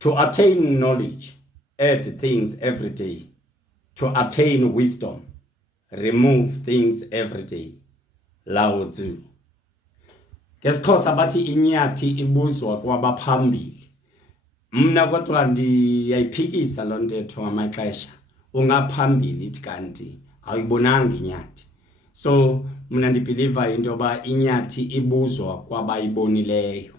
To attain knowledge, add things every day. To attain wisdom, remove things every day. Lao Tzu. NgesiXhosa bathi inyathi ibuzwa kwabaphambili. Mna kodwa ndiyayiphikisa loo ntetho ngamaxesha. Ungaphambili ithi kanti awuyibonanga inyathi. So mna ndibelieve into yoba inyathi ibuzwa kwabayibonileyo.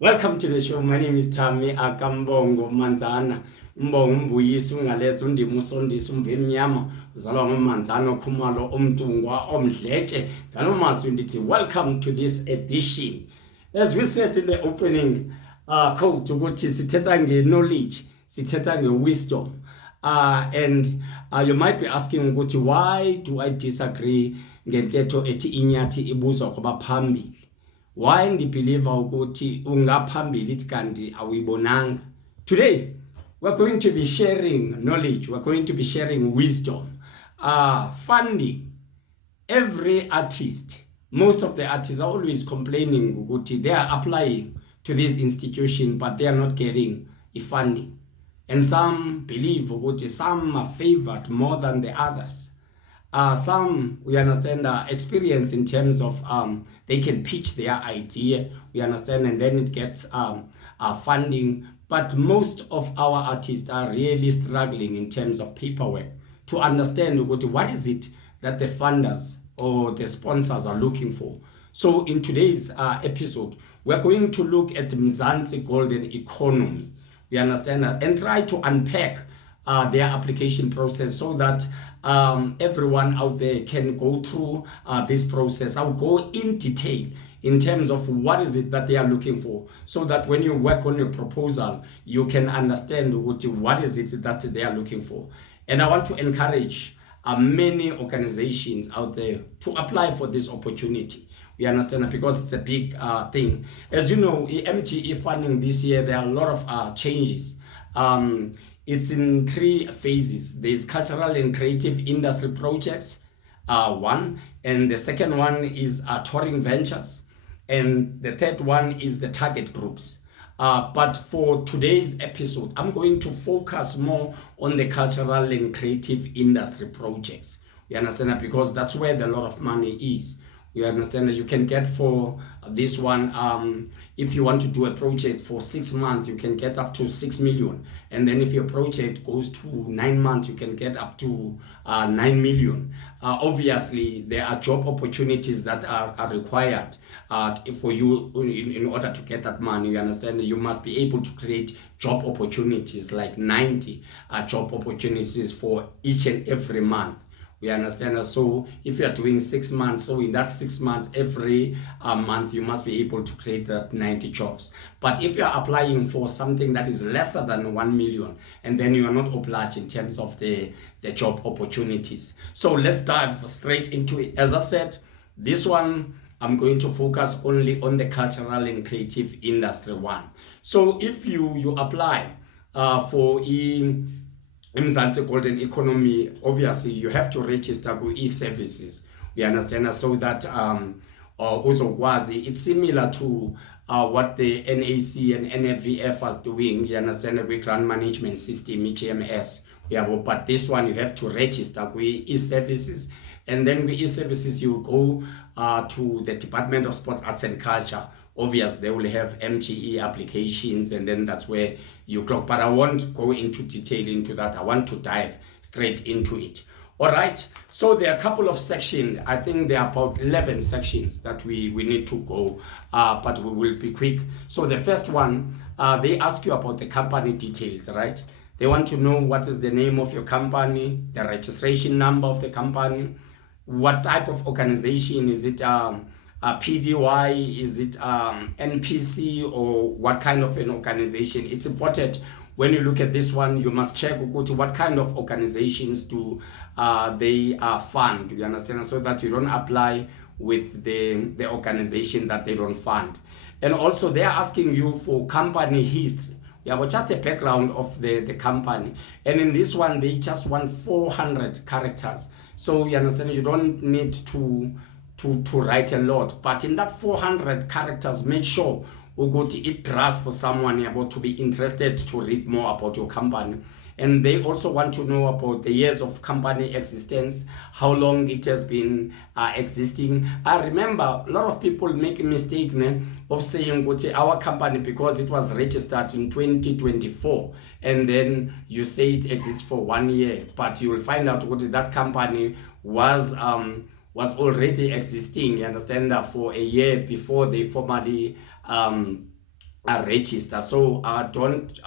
Welcome to the show. My name is Thami, akaMbongo, Manzana. Mbongo umbuyisi ungaleza undima usondisa umva emnyama uzalwa ngomanzana okhumalo omntungwa omdletshe ngalo mazwi ndithi welcome to this edition. As we said in the opening code ukuthi sithetha knowledge, sithetha wisdom, and you might be asking ukuthi why do I disagree ngentetho ethi inyathi ibuzwa kwabaphambili? Why ndibelieve ukuthi ungaphambili ithi kanti awuyibonanga? Today we're going to be sharing knowledge, we're going to be sharing wisdom, funding. Every artist, most of the artists are always complaining ukuthi they are applying to this institution but they are not getting funding. And some believe ukuthi some are favored more than the others. Some, we understand, experience in terms of they can pitch their idea, we understand, and then it gets funding. But most of our artists are really struggling in terms of paperwork to understand what is it that the funders or the sponsors are looking for. So in today's episode, we're going to look at Mzansi Golden Economy, we understand that, and try to unpack their application process so that everyone out there can go through this process. I'll go in detail in terms of what is it that they are looking for, so that when you work on your proposal, you can understand what is it that they are looking for. And I want to encourage many organizations out there to apply for this opportunity. We understand that because it's a big thing. As you know, MGE funding this year, there are a lot of changes. It's in 3 phases. There's cultural and creative industry projects, one, and the second one is touring ventures, and the third one is the target groups. But for today's episode, I'm going to focus more on the cultural and creative industry projects. You understand that because that's where the lot of money is. You understand that you can get for this one, if you want to do a project for 6 months, you can get up to 6 million. And then if your project goes to 9 months, you can get up to 9 million. Obviously, there are job opportunities that are required for you in order to get that money. You understand that you must be able to create job opportunities, like 90 job opportunities for each and every month. We understand that. So if you are doing 6 months, so in that 6 months, every month, you must be able to create that 90 jobs. But if you are applying for something that is lesser than 1 million, and then you are not obliged in terms of the job opportunities. So let's dive straight into it. As I said, this one, I'm going to focus only on the cultural and creative industry one. So if you apply for Mzansi Golden Economy, obviously you have to register with e-services. We understand, so that it's similar to what the NAC and NFVF are doing. You understand, with grant management system, GMS. But this one you have to register with e-services, and then with e-services you go to the Department of Sports, Arts and Culture. Obviously, they will have MGE applications, and then that's where you clock. But I won't go into detail into that. I want to dive straight into it. All right. So there are a couple of sections. I think there are about 11 sections that we need to go, but we will be quick. So the first one, they ask you about the company details, right? They want to know what is the name of your company, the registration number of the company, what type of organization is it. PDY, is it NPC, or what kind of an organization? It's important when you look at this one, you must check what kind of organizations do they fund, you understand, so that you don't apply with the organization that they don't fund. And also they are asking you for company history, but just a background of the company. And in this one, they just want 400 characters. So you understand, you don't need to write a lot, but in that 400 characters, make sure ukuthi it grasp someone about to be interested to read more about your company. And they also want to know about the years of company existence, how long it has been existing. I remember a lot of people make a mistake of saying our company, because it was registered in 2024, and then you say it exists for 1 year, but you will find out that company was already existing, you understand, for a year before they formally register. So don't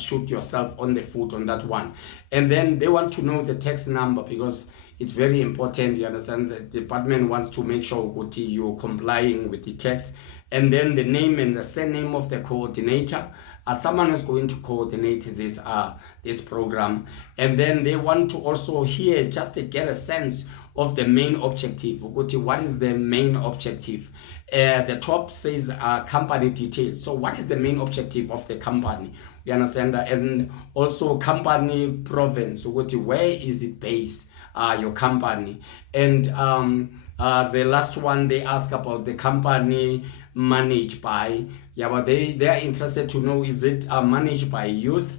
shoot yourself on the foot on that one. And then they want to know the tax number, because it's very important, you understand. The department wants to make sure you're complying with the tax. And then the name and the surname of the coordinator, someone is going to coordinate this program. And then they want to also here just to get a sense of the main objective. What is the main objective? The top says company details. So what is the main objective of the company? You understand? And also company province. Where is it based? Your company. And the last one, they ask about the company managed by. Yeah, but they are interested to know, is it managed by youth,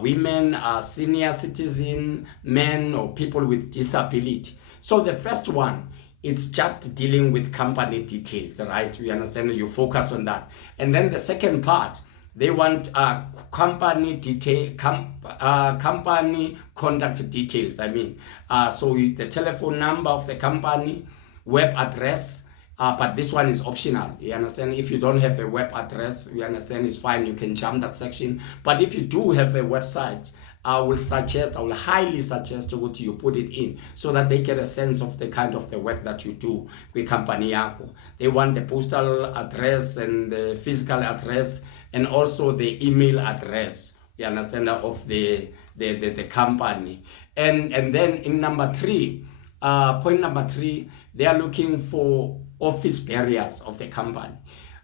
women, senior citizen, men, or people with disability? So the first one, it's just dealing with company details, right? You understand? You focus on that. And then the second part, they want company detail, company contact details. I mean, so the telephone number of the company, web address. But this one is optional. You understand? If you don't have a web address, you understand, it's fine. You can jump that section. But if you do have a website, I will highly suggest you put it in, so that they get a sense of the kind of the work that you do with company yako. They want the postal address and the physical address, and also the email address, you understand, of the company. And then in number 3, point number 3, they are looking for office barriers of the company.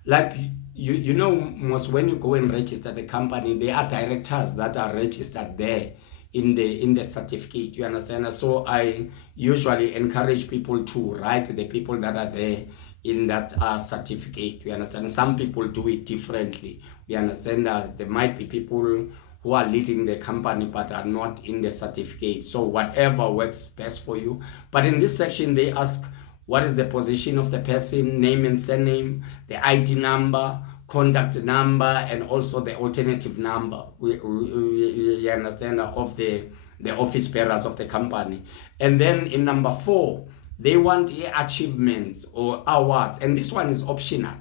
Like you know, most when you go and register the company, there are directors that are registered there in the certificate, you understand. So I usually encourage people to write the people that are there in that certificate, you understand. Some people do it differently, you understand. There might be people who are leading the company but are not in the certificate, so whatever works best for you. But in this section, they ask, what is the position of the person, name and surname, the ID number, contact number, and also the alternative number, we understand, of the office bearers of the company. And then in number 4, they want achievements or awards, and this one is optional.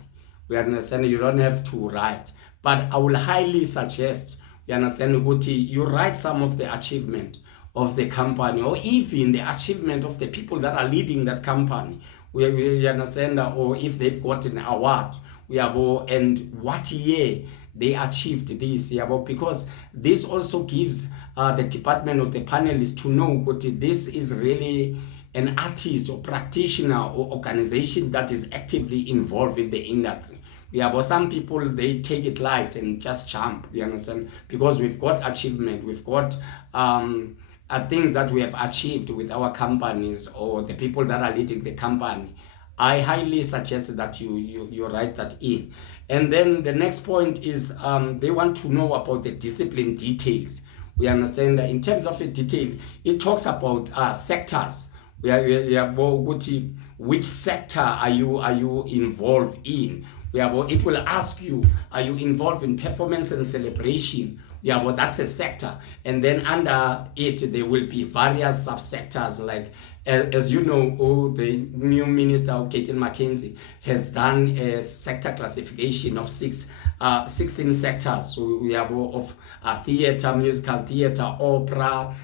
We understand, you don't have to write, but I will highly suggest, you understand, you write some of the achievement of the company, or even the achievement of the people that are leading that company. We understand, or if they've got an award, and what year they achieved this, because this also gives the department or the panelists to know this is really an artist or practitioner or organization that is actively involved in the industry. But some people, they take it light and just jump, you understand, because we've got achievement, we've got things that we have achieved with our companies or the people that are leading the company. I highly suggest that you write that in. And then the next point is they want to know about the discipline details. We understand that in terms of a detail, it talks about sectors. Which sector are you involved in? It will ask you, are you involved in performance and celebration? That's a sector. And then under it, there will be various subsectors, like, as you know, the new minister, Katie McKenzie, has done a sector classification of 16 sectors. So we have of theater, musical theater, opera,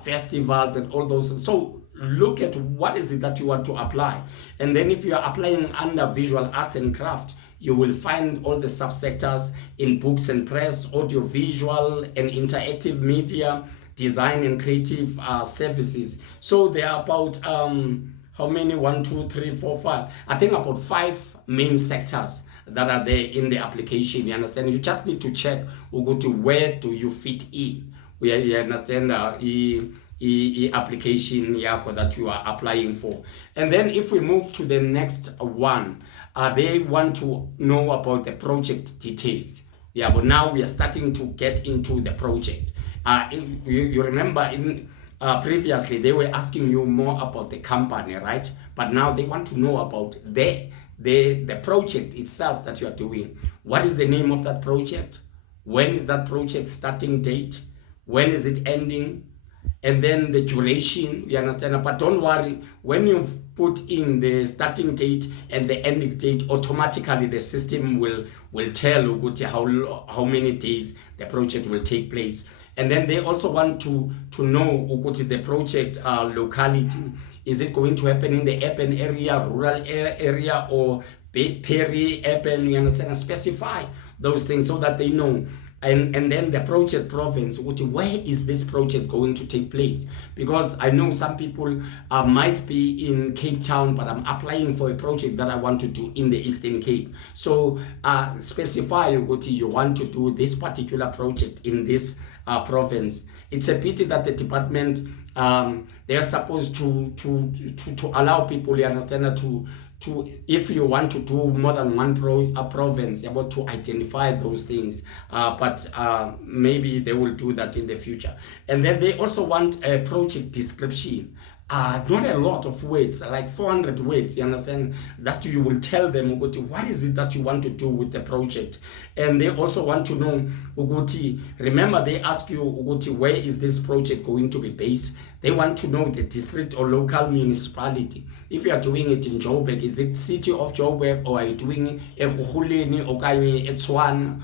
festivals, and all those. So look at what is it that you want to apply. And then if you are applying under visual arts and craft, you will find all the subsectors in books and press, audiovisual and interactive media, design and creative services. So there are about how many? 1, 2, 3, 4, 5. I think about 5 main sectors that are there in the application. You understand? You just need to check, where do you fit in? You understand? application yakho that you are applying for. And then if we move to the next one, they want to know about the project details. Yeah, but now we are starting to get into the project. You remember in previously they were asking you more about the company, right? But now they want to know about the project itself that you are doing. What is the name of that project? When is that project starting date? When is it ending? And then the duration, you understand? But don't worry, when you've put in the starting date and the ending date, automatically the system will tell you how many days the project will take place. And then they also want to know the project locality. Is it going to happen in the urban area, rural area, or peri-urban? You understand? Specify those things so that they know. And then the project province, where is this project going to take place? Because I know some people might be in Cape Town, but I'm applying for a project that I want to do in the Eastern Cape. So specify what you want to do this particular project in this province. It's a pity that the department they are supposed to allow people, you understand, to if you want to do more than one province, able to identify those things, but maybe they will do that in the future. And then they also want a project description. Not a lot of words, like 400 words, you understand, that you will tell them what is it that you want to do with the project. And they also want to know, remember they ask you, where is this project going to be based? They want to know the district or local municipality. If you are doing it in Joburg, is it city of Joburg, or are you doing it in Ebuhuleni or Etswana?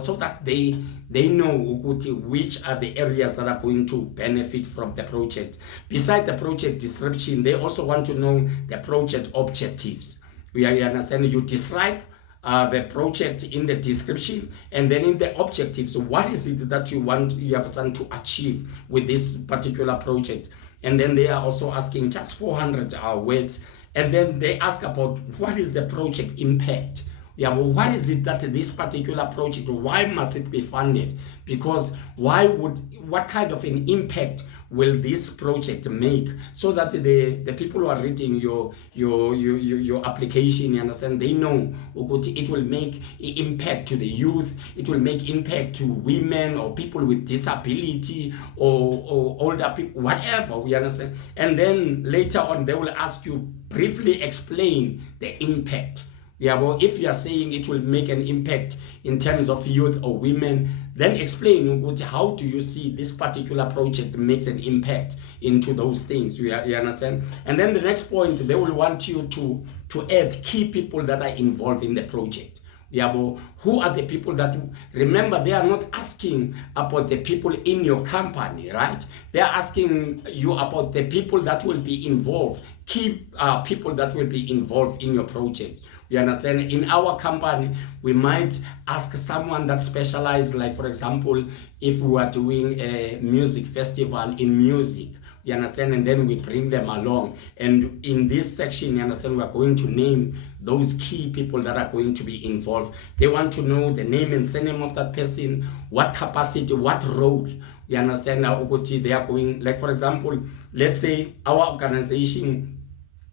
So that they know which are the areas that are going to benefit from the project. Besides the project description, they also want to know the project objectives. You understand? You describe the project in the description, and then in the objectives, what is it that you have to achieve with this particular project. And then they are also asking just 400 words, and then they ask about what is the project impact. What is it that this particular project, why must it be funded? Because what kind of an impact will this project make, so that the people who are reading your application, you understand, they know it will make impact to the youth, it will make impact to women or people with disability or older people, whatever, we understand. And then later on they will ask you briefly explain the impact. If you are saying it will make an impact in terms of youth or women, then explain how do you see this particular project makes an impact into those things. You understand? And then the next point, they will want you to add key people that are involved in the project. Who are the people that, remember, they are not asking about the people in your company, right? They are asking you about the people that will be involved, key people that will be involved in your project. You understand? In our company, we might ask someone that specializes, like for example, if we are doing a music festival in music, you understand, and then we bring them along. And in this section, you understand, we are going to name those key people that are going to be involved. They want to know the name and surname of that person, what capacity, what role. You understand? Now, they are going, like for example, let's say our organization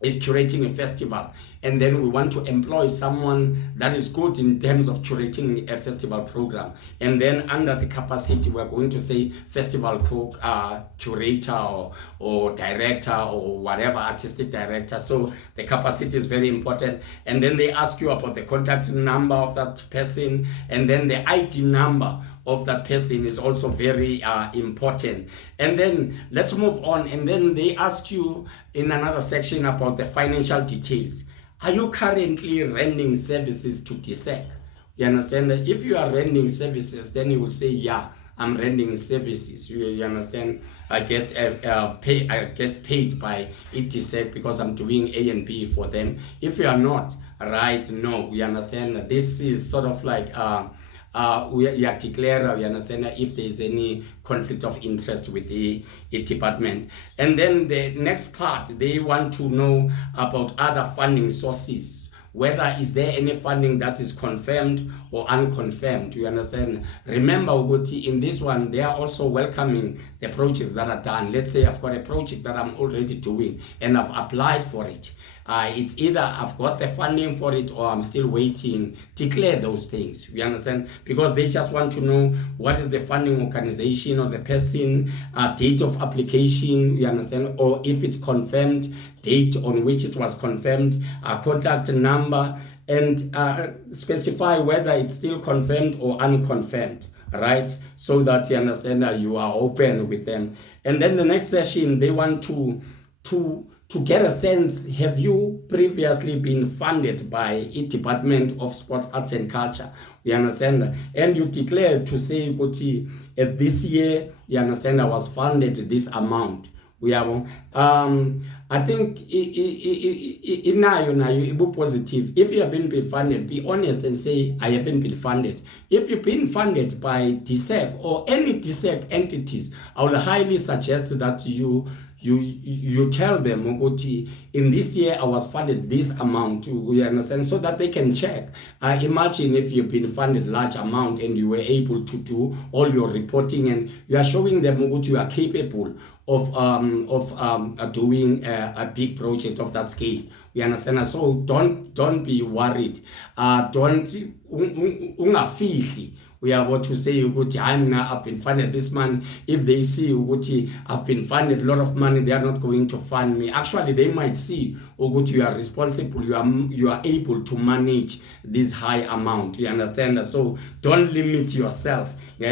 is curating a festival, and then we want to employ someone that is good in terms of curating a festival program. And then under the capacity, we're going to say festival cook, curator or director or whatever, artistic director. So the capacity is very important. And then they ask you about the contact number of that person, and then the ID number of that person is also very important. And then let's move on, and then they ask you in another section about the financial details. Are you currently rendering services to DSEC? You understand that if you are rendering services, then you will say, yeah, I'm rendering services. You understand? I get paid by DSEC because I'm doing A and B for them. If you are not, right, no, we understand. This is sort of like we are declaring, you understand, if there is any conflict of interest with the department. And then the next part, they want to know about other funding sources. whether is there any funding that is confirmed or unconfirmed. You understand? Remember, Uguti, in this one, they are also welcoming the projects that are done. Let's say I've got a project that I'm already doing and I've applied for it. It's either I've got the funding for it or I'm still waiting. Declare those things. You understand? Because they just want to know what is the funding organization or the person, date of application. You understand? Or if it's confirmed, date on which it was confirmed, contact number, and specify whether it's still confirmed or unconfirmed, right? So that you understand that you are open with them. And then the next session, they want to get a sense, have you previously been funded by a Department of Sports, Arts and Culture? You understand? And you declare to say, this year, you understand, I was funded this amount. We have, I think, positive. If you haven't been funded, be honest and say, I haven't been funded. If you've been funded by DSEC or any DSEC entities, I would highly suggest that you tell them, in this year I was funded this amount, you understand, so that they can check. Imagine if you've been funded large amount and you were able to do all your reporting and you are showing them you are capable of doing a big project of that scale. You understand? So don't be worried. Don't ungafihli. We are what to say, I've been funded this money. If they see I've been funded a lot of money, they are not going to fund me. Actually, they might see you are responsible, you are able to manage this high amount. You understand? So don't limit yourself. And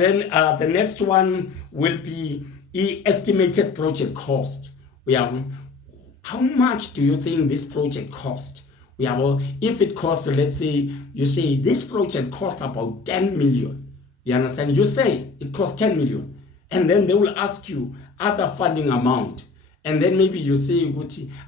then the next one will be estimated project cost. How much do you think this project cost? If it costs, let's say, you say this project cost about 10 million. You understand? You say it costs 10 million. And then they will ask you other funding amount. And then maybe you say,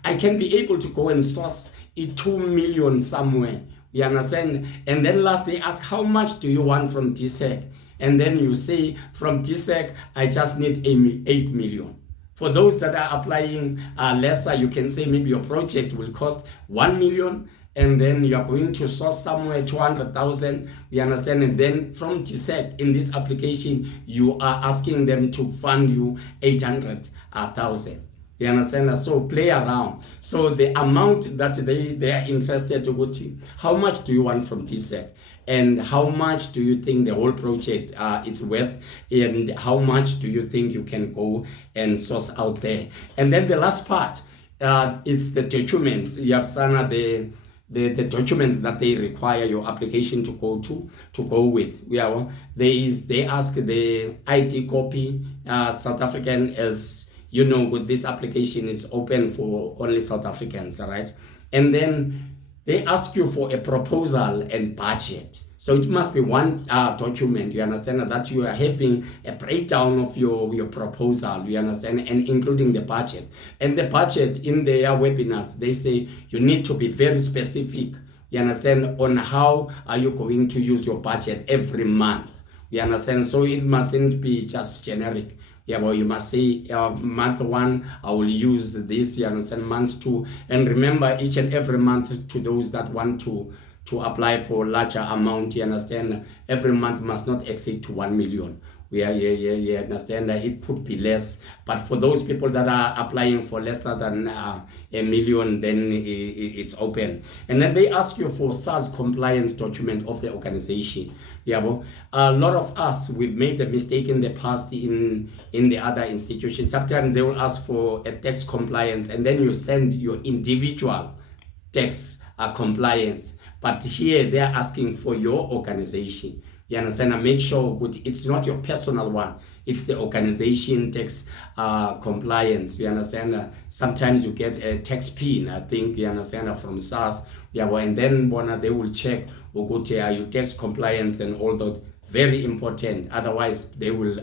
I can be able to go and source 2 million somewhere. You understand? And then last they ask, how much do you want from DSEC? And then you say, from DSEC, I just need 8 million. For those that are applying lesser, you can say maybe your project will cost 1 million and then you are going to source somewhere 200,000. You understand? And then from DSEC in this application, you are asking them to fund you 800,000. You understand? So play around. So the amount that they are interested to go to, how much do you want from DSEC? And how much do you think the whole project is worth? And how much do you think you can go and source out there? And then the last part, it's the documents. You have the documents that they require your application to go with. They ask the ID copy, South African, as you know, with this application is open for only South Africans, right? And then they ask you for a proposal and budget. So it must be one document, you understand, that you are having a breakdown of your proposal, you understand, and including the budget. And the budget in their webinars, they say you need to be very specific, you understand, on how are you going to use your budget every month, you understand. So it mustn't be just generic. You must say month 1 I will use this, you understand, month 2, and remember each and every month, to those that want to apply for larger amount, you understand, every month must not exceed to 1 million. You understand that it could be less, but for those people that are applying for less than a million, then it's open. And then they ask you for SARS compliance document of the organization. A lot of us, we've made a mistake in the past in the other institutions. Sometimes they will ask for a tax compliance and then you send your individual tax compliance. But here they're asking for your organization. You understand? And make sure it's not your personal one. It's the organization tax compliance. You understand? Sometimes you get a tax pin, I think, you understand, from SARS. And then they will check, are you tax compliance and all that. Very important. Otherwise, they will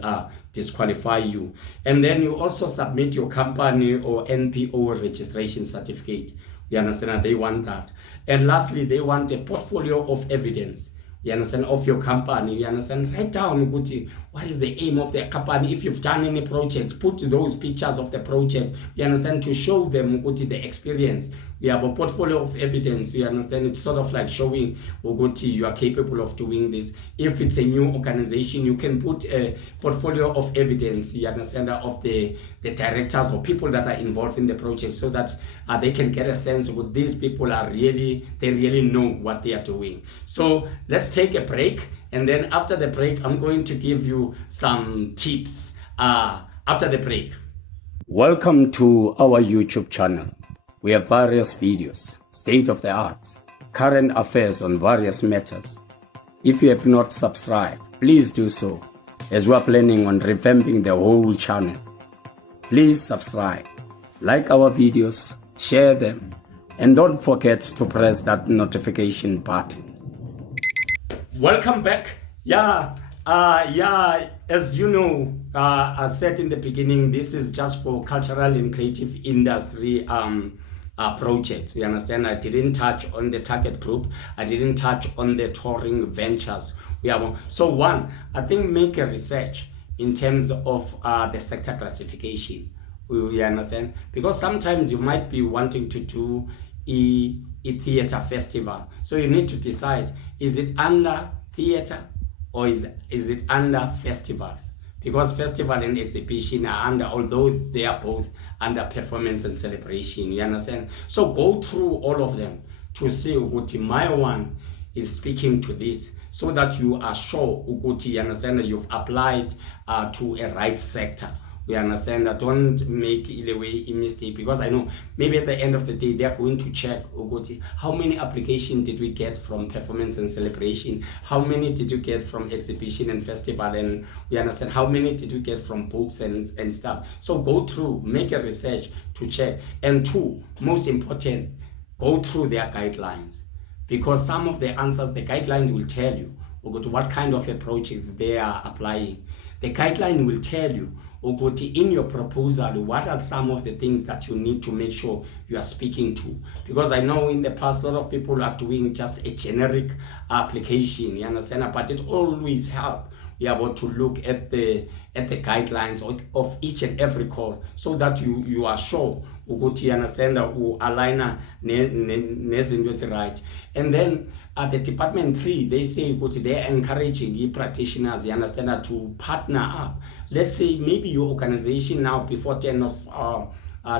disqualify you. And then you also submit your company or NPO registration certificate. You understand? They want that. And lastly, they want a portfolio of evidence. you understand, of your company. You understand, write down what is the aim of the company. If you've done any project, put those pictures of the project, you understand, to show them what the experience. We have a portfolio of evidence. You understand, it's sort of like showing you are capable of doing this. If it's a new organization, you can put a portfolio of evidence, you understand, of the directors or people that are involved in the project, so that they can get a sense of these people they really know what they are doing. So let's take a break, and then after the break, I'm going to give you some tips after the break. Welcome to our YouTube channel. We have various videos, state of the arts, current affairs on various matters. If you have not subscribed, please do so, as we are planning on revamping the whole channel. Please subscribe, like our videos, share them, and don't forget to press that notification button. Welcome back. As you know, I said in the beginning, this is just for cultural and creative industry projects. You understand, I didn't touch on the target group. I didn't touch on the touring ventures. So one, I think make a research in terms of the sector classification. You understand, because sometimes you might be wanting to do a theater festival, so you need to decide, is it under theater or is it under festivals? Because festival and exhibition are under, although they are both under performance and celebration. You understand? So go through all of them to see what my one is speaking to this, so that you are sure, you understand, that you've applied to a right sector. We understand that. Don't make a mistake, because I know maybe at the end of the day they are going to check how many applications did we get from performance and celebration, how many did you get from exhibition and festival, and we understand how many did you get from books and stuff. So go through, make a research to check. And two, most important, go through their guidelines, because some of the answers, the guidelines will tell you what kind of approaches they are applying. The guideline will tell you in your proposal, what are some of the things that you need to make sure you are speaking to. Because I know in the past, a lot of people are doing just a generic application, you understand, but it always helps to look at the guidelines of each and every call, so that you are sure you understand align right. And then at the department 3, they say they're encouraging practitioners, you understand, to partner up. Let's say maybe your organization now before 10th of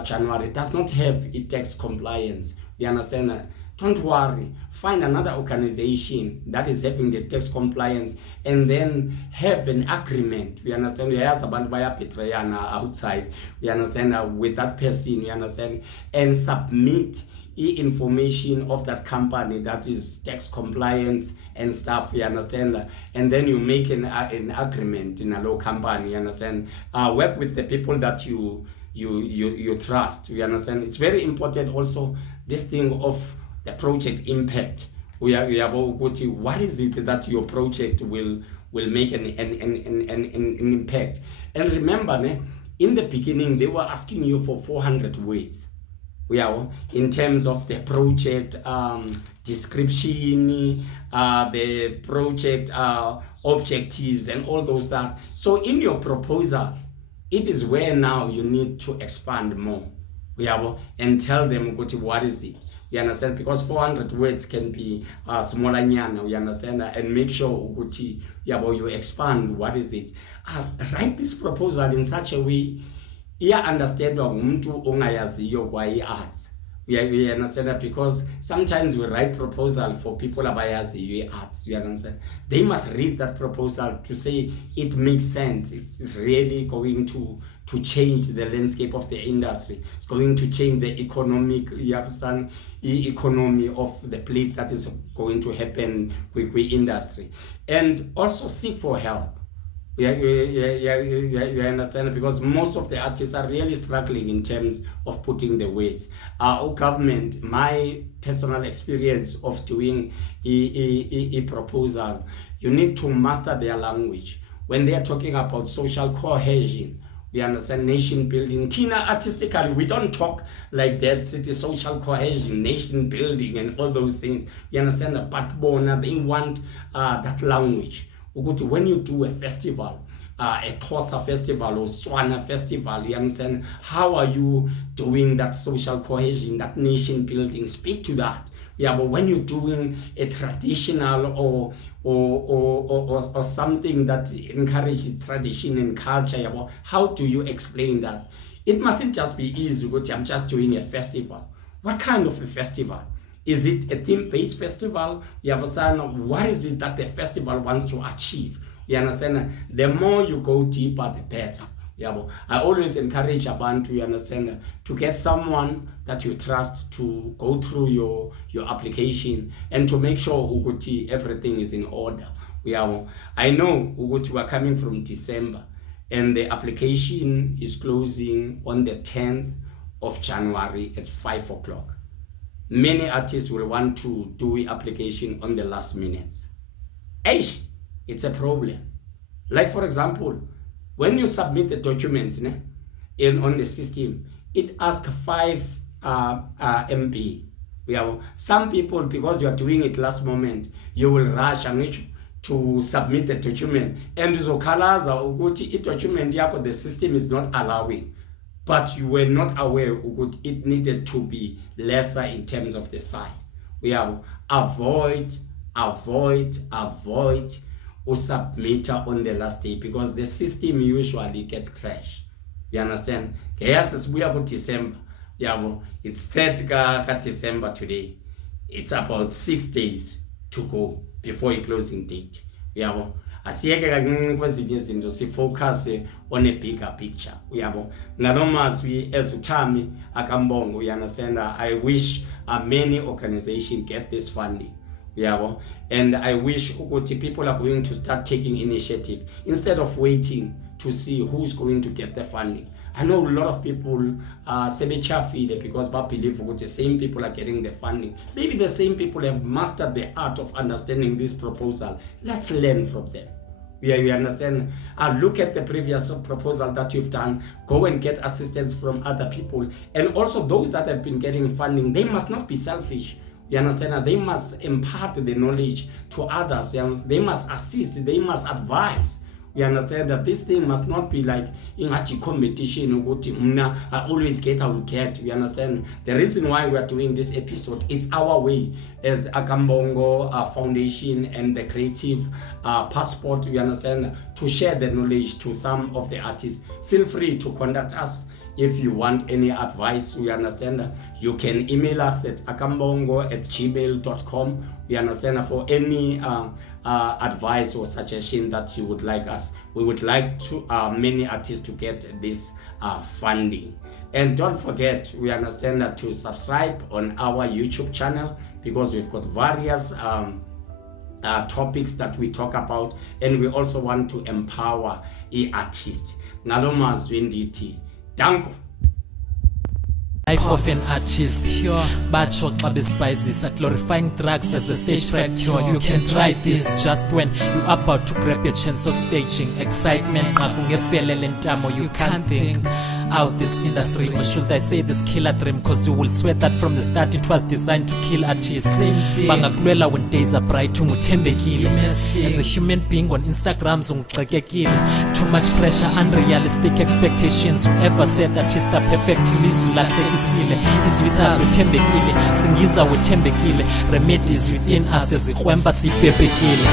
January does not have a tax compliance, you understand. Don't worry, find another organization that is having the tax compliance, and then have an agreement. We understand, we have about outside, we understand, with that person, we understand, and submit information of that company that is tax compliance and stuff, you understand, and then you make an agreement in a low company, you understand. Work with the people that you trust, you understand. It's very important also, this thing of the project impact. We are what is it that your project will make an impact. And remember, in the beginning they were asking you for 400 words. In terms of the project description, the project objectives, and all those that. So in your proposal, it is where now you need to expand more, and tell them what is it. You understand? Because 400 words can be smaller, you understand, and make sure you expand what is it. Write this proposal in such a way understand umuntu ongayaziyo kwa arts. We understand that, because sometimes we write proposal for people abayaziyo arts. You understand? They must read that proposal to say it makes sense. It's really going to change the landscape of the industry. It's going to change the economic, economy of the place that is going to happen with industry. And also seek for help. You understand, because most of the artists are really struggling in terms of putting the weights. Our government, my personal experience of doing a proposal, you need to master their language. When they are talking about social cohesion, We understand nation building. Tina, artistically, we don't talk like that. City social cohesion, nation building, and all those things. You understand? But bona, they want that language. When you do a festival, a Xhosa festival or Swana festival, you understand? How are you doing that social cohesion, that nation building? Speak to that. Yeah, but when you're doing a traditional or something that encourages tradition and culture, yeah, well, how do you explain that? It mustn't just be easy, but I'm just doing a festival. What kind of a festival? Is it a theme-based festival? You understand? What is it that the festival wants to achieve? You understand? The more you go deeper, the better. Yeah, I always encourage abantu, you understand, to get someone that you trust to go through your application and to make sure ukuthi everything is in order. Yeah, I know ukuthi we are coming from December and the application is closing on the 10th of January at 5 o'clock. Many artists will want to do application on the last minutes. Eish, it's a problem. Like for example, when you submit the documents on the system, it asks 5 MB. Some people, because you are doing it last moment, you will rush and to submit the document. And uzokhalaza ukuthi document yakho the system is not allowing. But you were not aware ukuthi it needed to be lesser in terms of the size. Avoid or submit on the last day because the system usually gets crashed. You understand? Yes, we are December. It's 3rd December today. It's about 6 days to go before a closing date. Asiyeke kancinci kwezinye izinto focus on a bigger picture. Ngalomazwi as Thami, akaMbongo, you understand? I wish many organizations get this funding. And I wish people are going to start taking initiative instead of waiting to see who's going to get the funding. I know a lot of people say because they believe the same people are getting the funding. Maybe the same people have mastered the art of understanding this proposal. Let's learn from them. You understand? Look at the previous proposal that you've done. Go and get assistance from other people. And also those that have been getting funding, they must not be selfish. You understand? They must impart the knowledge to others. They must assist. They must advise. You understand that this thing must not be like in a competition. I always get, I will get. You understand? The reason why we are doing this episode, it's our way as akaMbongo Foundation and the Creative Passport. You understand? To share the knowledge to some of the artists. Feel free to contact us. If you want any advice, we understand, you can email us at akaMbongo@gmail.com. We understand for any advice or suggestion that you would like us. We would like to many artists to get this funding. And don't forget, we understand that to subscribe on our YouTube channel because we've got various topics that we talk about, and we also want to empower artists. Nalomazwi ndithi Danko. Life of an artist, bacho xa spices, glorifying drugs as a stage fright cure. You can try this just when you're about to grab your chance of staging. Excitement, you can't think out this industry, or should I say this killer dream, cause you will swear that from the start it was designed to kill artists. Bangakulwela when days are bright, unguthembekile. As a human being on Instagram, too much pressure, unrealistic expectations. Whoever said that is the perfect is with us, uthembekile. Singiza uthembekile. Remedies within us, ezikhwemba sibhebhekile.